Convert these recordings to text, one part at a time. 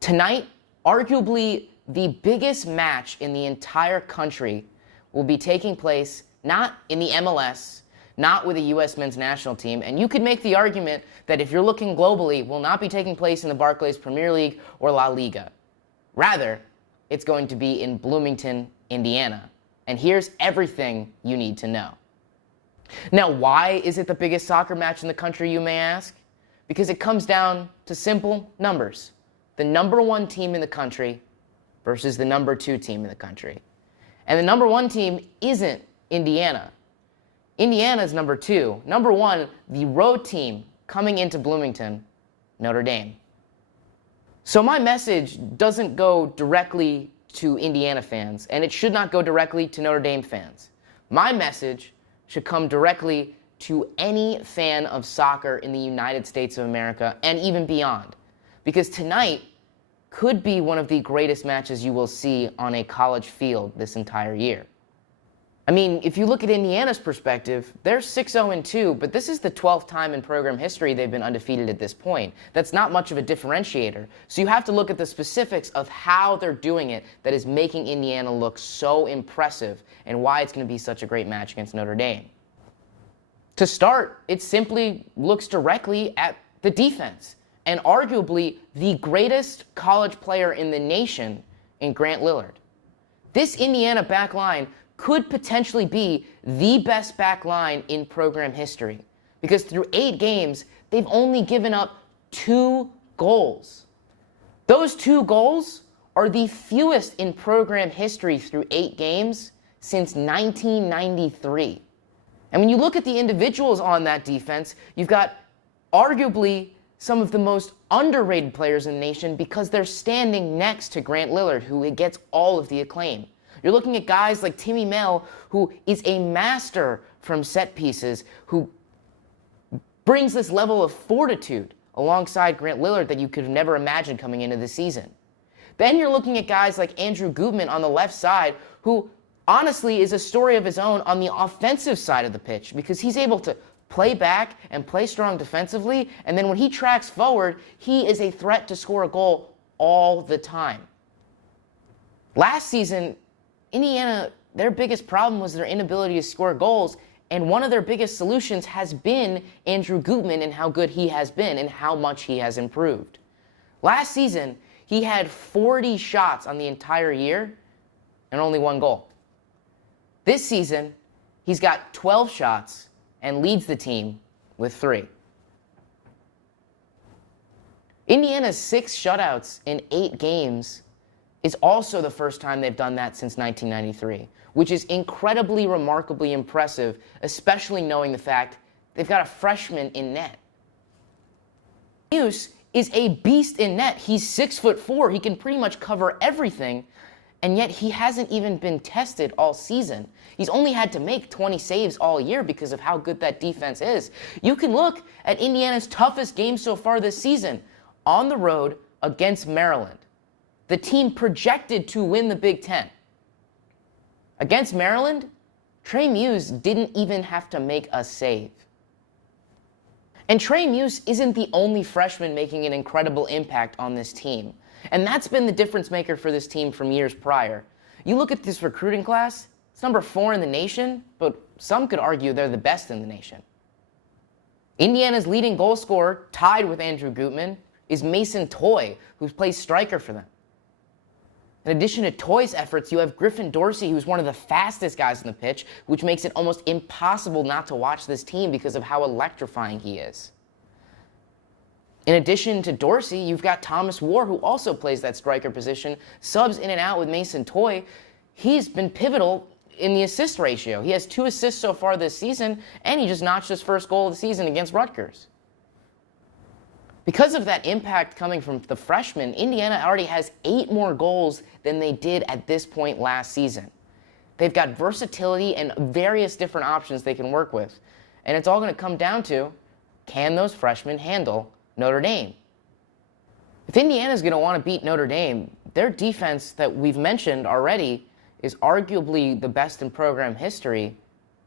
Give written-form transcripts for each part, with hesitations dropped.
Tonight, arguably the biggest match in the entire country will be taking place not in the MLS, not with the U.S. men's national team, and you could make the argument that if you're looking globally, will not be taking place in the Barclays Premier League or La Liga. Rather, it's going to be in Bloomington, Indiana. And here's everything you need to know. Now, why is it the biggest soccer match in the country, you may ask? Because it comes down to simple numbers. The number one team in the country versus the number two team in the country. And the number one team isn't Indiana. Indiana's number two. Number one, the road team coming into Bloomington, Notre Dame. So my message doesn't go directly to Indiana fans, and it should not go directly to Notre Dame fans. My message should come directly to any fan of soccer in the United States of America and even beyond. Because tonight could be one of the greatest matches you will see on a college field this entire year. I mean, if you look at Indiana's perspective, they're 6-0-2, but this is the 12th time in program history they've been undefeated at this point. That's not much of a differentiator. So you have to look at the specifics of how they're doing it that is making Indiana look so impressive and why it's going to be such a great match against Notre Dame. To start, it simply looks directly at the defense, and arguably the greatest college player in the nation in Grant Lillard. This Indiana back line could potentially be the best back line in program history, because through 8 games, they've only given up 2 goals. Those 2 goals are the fewest in program history through 8 games since 1993. And when you look at the individuals on that defense, you've got arguably some of the most underrated players in the nation because they're standing next to Grant Lillard, who gets all of the acclaim. You're looking at guys like Timmy Mel, who is a master from set pieces, who brings this level of fortitude alongside Grant Lillard that you could have never imagined coming into the season. Then you're looking at guys like Andrew Gutman on the left side, who honestly is a story of his own on the offensive side of the pitch, because he's able to play back and play strong defensively, and then when he tracks forward, he is a threat to score a goal all the time. Last season, Indiana, their biggest problem was their inability to score goals, and one of their biggest solutions has been Andrew Gutman and how good he has been and how much he has improved. Last season, he had 40 shots on the entire year and only 1 goal. This season, he's got 12 shots and leads the team with 3. Indiana's 6 shutouts in 8 games is also the first time they've done that since 1993, which is incredibly, remarkably impressive, especially knowing the fact they've got a freshman in net. Muse is a beast in net. He's 6'4". He can pretty much cover everything, and yet he hasn't even been tested all season. He's only had to make 20 saves all year because of how good that defense is. You can look at Indiana's toughest game so far this season, on the road against Maryland, the team projected to win the Big Ten. Against Maryland, Trey Muse didn't even have to make a save. And Trey Muse isn't the only freshman making an incredible impact on this team. And that's been the difference maker for this team from years prior. You look at this recruiting class, it's number 4 in the nation, but some could argue they're the best in the nation. Indiana's leading goal scorer, tied with Andrew Gutman, is Mason Toye, who plays striker for them. In addition to Toye's efforts, you have Griffin Dorsey, who's one of the fastest guys on the pitch, which makes it almost impossible not to watch this team because of how electrifying he is. In addition to Dorsey, you've got Thomas War, who also plays that striker position, subs in and out with Mason Toye. He's been pivotal in the assist ratio. He has 2 assists so far this season, and he just notched his first goal of the season against Rutgers. Because of that impact coming from the freshmen, Indiana already has 8 more goals than they did at this point last season. They've got versatility and various different options they can work with. And it's all going to come down to, can those freshmen handle Notre Dame? If Indiana's going to want to beat Notre Dame, their defense that we've mentioned already is arguably the best in program history,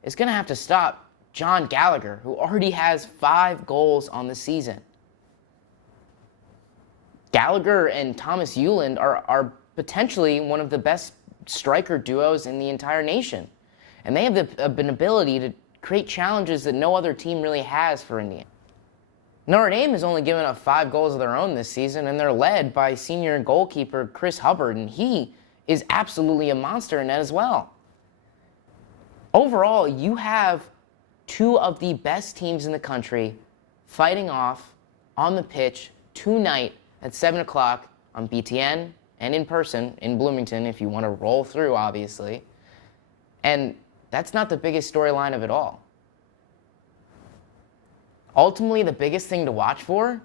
is going to have to stop John Gallagher, who already has 5 goals on the season. Gallagher and Thomas Euland are potentially one of the best striker duos in the entire nation. And they have an ability to create challenges that no other team really has for Indiana. Notre Dame has only given up 5 goals of their own this season, and they're led by senior goalkeeper Chris Hubbard, and he is absolutely a monster in that as well. Overall, you have 2 of the best teams in the country fighting off on the pitch tonight at 7 o'clock on BTN and in person in Bloomington if you want to roll through, obviously. And that's not the biggest storyline of it all. Ultimately, the biggest thing to watch for,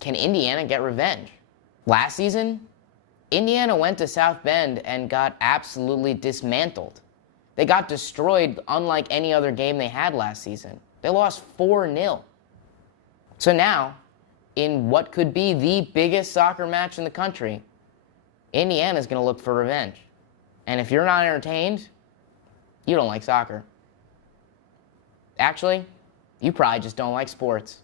can Indiana get revenge? Last season, Indiana went to South Bend and got absolutely dismantled. They got destroyed unlike any other game they had last season. They lost 4-0. So now, in what could be the biggest soccer match in the country, Indiana's going to look for revenge. And if you're not entertained, you don't like soccer. Actually, you probably just don't like sports.